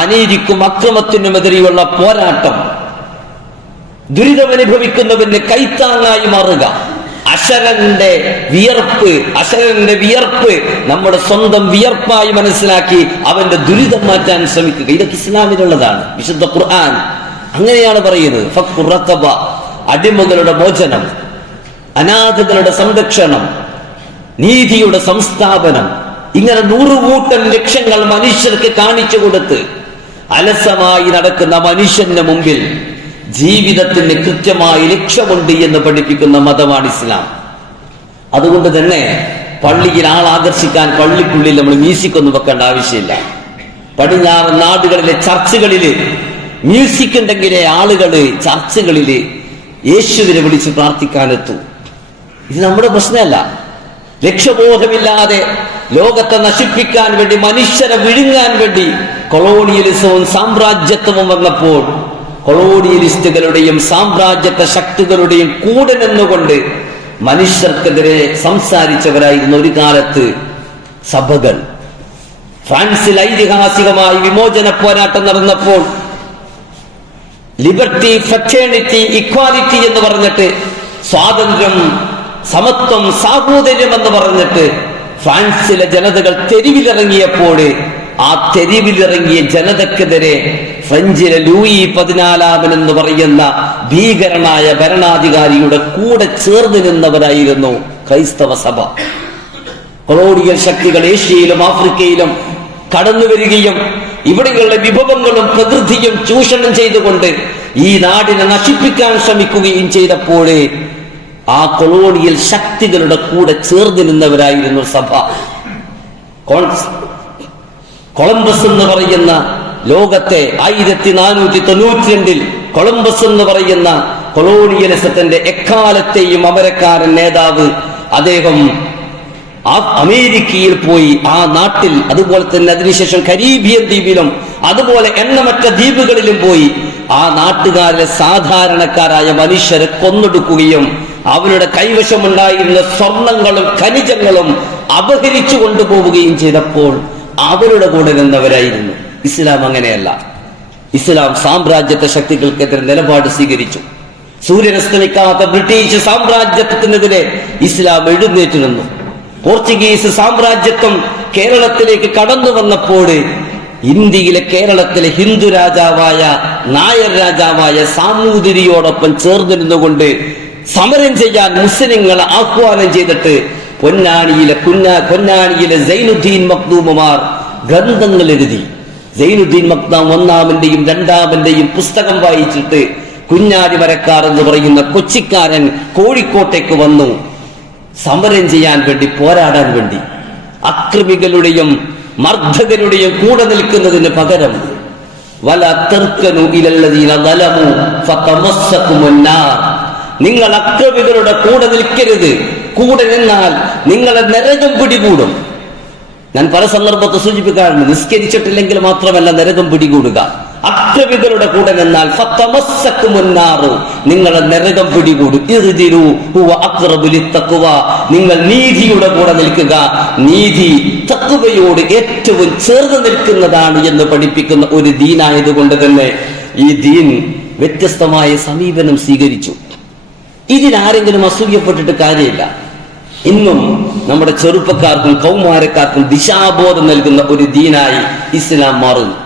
അനീതിക്കും അക്രമത്തിനുമെതിരെയുള്ള പോരാട്ടം, ദുരിതമനുഭവിക്കുന്നവന് കൈത്താങ്ങായി മാറുക, അശരന്റെ വിയർപ്പ് നമ്മുടെ സ്വന്തം വിയർപ്പായി മനസ്സിലാക്കി അവന്റെ ദുരിതം മാറ്റാൻ ശ്രമിക്കുക. ഇതൊക്കെ ഇസ്ലാമിലുള്ളതാണ്. വിശുദ്ധ ഖുർആൻ അങ്ങനെയാണ് പറയുന്നത്. ഫഖ്റു റഖബ, അടിമകളുടെ മോചനം, അനാഥകളുടെ സംരക്ഷണം, നീതിയുടെ സംസ്ഥാപനം, ഇങ്ങനെ 100 കൂട്ടം ലക്ഷ്യങ്ങൾ മനുഷ്യർക്ക് കാണിച്ചു കൊടുത്ത് അലസമായി നടക്കുന്ന മനുഷ്യന്റെ മുമ്പിൽ ജീവിതത്തിന് കൃത്യമായി ലക്ഷ്യമുണ്ട് എന്ന് പഠിപ്പിക്കുന്ന മതമാണ് ഇസ്ലാം. അതുകൊണ്ട് തന്നെ പള്ളിയിൽ ആളാകർഷിക്കാൻ പള്ളിക്കുള്ളിൽ നമ്മൾ മ്യൂസിക് ഒന്നും വെക്കേണ്ട ആവശ്യമില്ല. പടിഞ്ഞാറൻ നാടുകളിലെ ചർച്ചുകളില് മ്യൂസിക് ഉണ്ടെങ്കിലേ ആളുകള് ചർച്ചുകളില് യേശുവിനെ വിളിച്ച് പ്രാർത്ഥിക്കാനെത്തൂ. ഇത് നമ്മുടെ പ്രശ്നമല്ല. ലക്ഷ്യബോധമില്ലാതെ ലോകത്തെ നശിപ്പിക്കാൻ വേണ്ടി, മനുഷ്യരെ വിഴുങ്ങാൻ വേണ്ടി കൊളോണിയലിസവും സാമ്രാജ്യത്വവും വന്നപ്പോൾ കൊളോണിയലിസ്റ്റുകളുടെയും സാമ്രാജ്യത്വ ശക്തികളുടെയും കൂടെ നിന്നുകൊണ്ട് മനുഷ്യർക്കെതിരെ സംസാരിച്ചവരായിരുന്നു ഒരു കാലത്ത് സഭകൾ. ഫ്രാൻസിൽ ഐതിഹാസികമായി വിമോചന പോരാട്ടം നടന്നപ്പോൾ ലിബർട്ടി, ഫ്രറ്റേണിറ്റി, ഇക്വാലിറ്റി എന്ന് പറഞ്ഞിട്ട്, സ്വാതന്ത്ര്യം, സമത്വം, സാഹോദര്യം എന്ന് പറഞ്ഞിട്ട് ഫ്രാൻസിലെ ജനതകൾ തെരുവിലിറങ്ങിയപ്പോൾ ആ തെരുവിലിറങ്ങിയ ജനതക്കെതിരെ ഫ്രഞ്ചിലെ ലൂയി 14 എന്ന് പറയുന്ന ഭീകരനായ ഭരണാധികാരിയുടെ കൂടെ ചേർന്ന് നിന്നവരായിരുന്നു ക്രൈസ്തവ സഭ. കൊളോണിയൽ ശക്തികൾ ഏഷ്യയിലും ആഫ്രിക്കയിലും കടന്നു വരികയും ഇവിടെയുള്ള വിഭവങ്ങളും പ്രകൃതിയും ചൂഷണം ചെയ്തുകൊണ്ട് ഈ നാടിനെ നശിപ്പിക്കാൻ ശ്രമിക്കുകയും ചെയ്തപ്പോൾ ആ കൊളോണിയൽ ശക്തികളുടെ കൂടെ ചേർന്ന് നിന്നവരായിരുന്നു സഭ. കൊളംബസ് എന്ന് പറയുന്ന ലോകത്തെ 1492 കൊളംബസ് എന്ന് പറയുന്ന കൊളോണിയലിസത്തിന്റെ എക്കാലത്തെയും അമരക്കാരൻ നേതാവ്, അദ്ദേഹം അമേരിക്കയിൽ പോയി ആ നാട്ടിൽ, അതുപോലെ തന്നെ അതിനുശേഷം കരീബിയൻ ദ്വീപിലും അതുപോലെ എണ്ണമറ്റ ദ്വീപുകളിലും പോയി ആ നാട്ടുകാരിലെ സാധാരണക്കാരായ മനുഷ്യരെ കൊന്നൊടുക്കുകയും അവരുടെ കൈവശമുണ്ടായിരുന്ന സ്വർണങ്ങളും ഖനിജങ്ങളും അപഹരിച്ചു കൊണ്ടുപോവുകയും ചെയ്തപ്പോൾ അവരുടെ കൂടെ നിന്നവരായിരുന്നു. ഇസ്ലാം അങ്ങനെയല്ല. ഇസ്ലാം സാമ്രാജ്യത്വ ശക്തികൾക്കെതിരെ നിലപാട് സ്വീകരിച്ചു. സൂര്യനസ്തമിക്കാത്ത ബ്രിട്ടീഷ് സാമ്രാജ്യത്വത്തിനെതിരെ ഇസ്ലാം എഴുന്നേറ്റ് നിന്നു. പോർച്ചുഗീസ് സാമ്രാജ്യത്വം കേരളത്തിലേക്ക് കടന്നു വന്നപ്പോൾ ഇന്ത്യയിലെ കേരളത്തിലെ ഹിന്ദു രാജാവായ നായർ രാജാവായ സാമൂതിരിയോടൊപ്പം ചേർന്ന് നിന്നുകൊണ്ട് സമരം ചെയ്യാൻ മുസ്ലിങ്ങളെ ആഹ്വാനം ചെയ്തിട്ട് പൊന്നാനിയിലെ സൈനുദ്ദീൻ മഖ്ദൂമുമാർ ഗ്രന്ഥങ്ങൾ എഴുതി. സൈനുദ്ദീൻ മഖ്ദൂം 1-ന്റെയും 2-ന്റെയും പുസ്തകം വായിച്ചിട്ട് കുഞ്ഞാലി മരക്കാർ എന്ന് പറയുന്ന കൊച്ചിക്കാരൻ കോഴിക്കോട്ടേക്ക് വന്നു സമരം ചെയ്യാൻ വേണ്ടി, പോരാടാൻ വേണ്ടി. അക്രമികളുടെയും മർദ്ദകരുടെയും കൂടെ നിൽക്കുന്നതിന് പകരം നിങ്ങൾ അക്രമികളുടെ കൂടെ നിൽക്കരുത്. കൂടെ നിന്നാൽ നിങ്ങളെ നരകം പിടികൂടും. ഞാൻ പല സന്ദർഭത്തിൽ സൂചിപ്പിക്കാറുണ്ട്, നിസ്കരിച്ചിട്ടില്ലെങ്കിൽ മാത്രമല്ല നരകം പിടികൂടുക. അക്രമികളുടെ കൂടെ നിന്നാൽ നിങ്ങളെ നരകം പിടികൂടും. നിങ്ങൾ നീതിയുടെ കൂടെ നിൽക്കുക. നീതി തഖ്വയോട് ഏറ്റവും ചേർന്ന് നിൽക്കുന്നതാണ് എന്ന് പഠിപ്പിക്കുന്ന ഒരു ദീനായതുകൊണ്ട് തന്നെ ഈ ദീൻ വ്യത്യസ്തമായ സമീപനം സ്വീകരിച്ചു. ഇതിനാരെങ്കിലും അസൂയപ്പെട്ടിട്ട് കാര്യമില്ല. ഇന്നും നമ്മുടെ ചെറുപ്പക്കാർക്കും കൗമാരക്കാർക്കും ദിശാബോധം നൽകുന്ന ഒരു ദീനായി ഇസ്ലാം മാറുന്നു.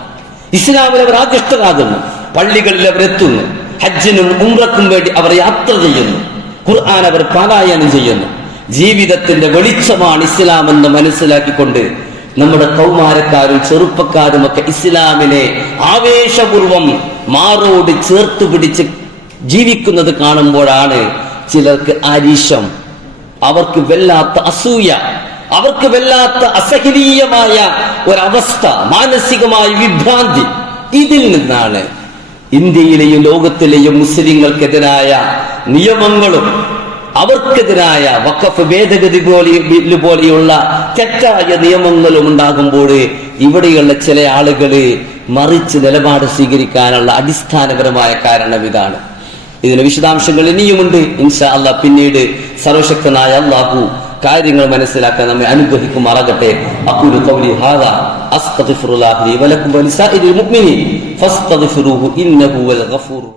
ഇസ്ലാമിൽ അവർ ആകൃഷ്ടരാകുന്നു. പള്ളികളിൽ അവരെത്തുന്നു. ഹജ്ജിനും ഉംറക്കും വേണ്ടി അവർ യാത്ര ചെയ്യുന്നു. ഖുർആൻ അവർ പാരായണം ചെയ്യുന്നു. ജീവിതത്തിന്റെ വെളിച്ചമാണ് ഇസ്ലാം എന്ന് മനസ്സിലാക്കിക്കൊണ്ട് നമ്മുടെ കൗമാരക്കാരും ചെറുപ്പക്കാരും ഒക്കെ ഇസ്ലാമിനെ ആവേശപൂർവം മാറോട് ചേർത്ത് പിടിച്ച് ജീവിക്കുന്നത് കാണുമ്പോഴാണ് ചിലർക്ക് അരിശം, അവർക്ക് വല്ലാത്ത അസൂയ, അവർക്ക് വല്ലാത്ത അസഹനീയമായ ഒരവസ്ഥ, മാനസികമായ വിഭ്രാന്തി. ഇതിൽ നിന്നാണ് ഇന്ത്യയിലെയും ലോകത്തിലെയും മുസ്ലിങ്ങൾക്കെതിരായ നിയമങ്ങളും അവർക്കെതിരായ വഖഫ് ഭേദഗതി പോലെയുള്ള തെറ്റായ നിയമങ്ങളും ഉണ്ടാകുമ്പോൾ ഇവിടെയുള്ള ചില ആളുകള് മറിച്ച് നിലപാട് സ്വീകരിക്കാനുള്ള അടിസ്ഥാനപരമായ കാരണം ഇതാണ്. ഇതിന് വിശദാംശങ്ങൾ ഇനിയുമുണ്ട്. ഇൻഷാ അല്ലാഹ് പിന്നീട് സർവശക്തനായ അല്ലാഹു കാര്യങ്ങൾ മനസ്സിലാക്കാൻ നമ്മെ അനുഗ്രഹിക്കുമാറാകട്ടെ. അഖൂലു ഖൗലി ഹാദാ അസ്തഗ്ഫിറുല്ലാഹി ലി വലക്കും വലിസാഇരിൽ മുഅ്മിനീൻ ഫസ്തഗ്ഫിറൂഹു ഇന്നഹു വൽ ഗഫൂർ.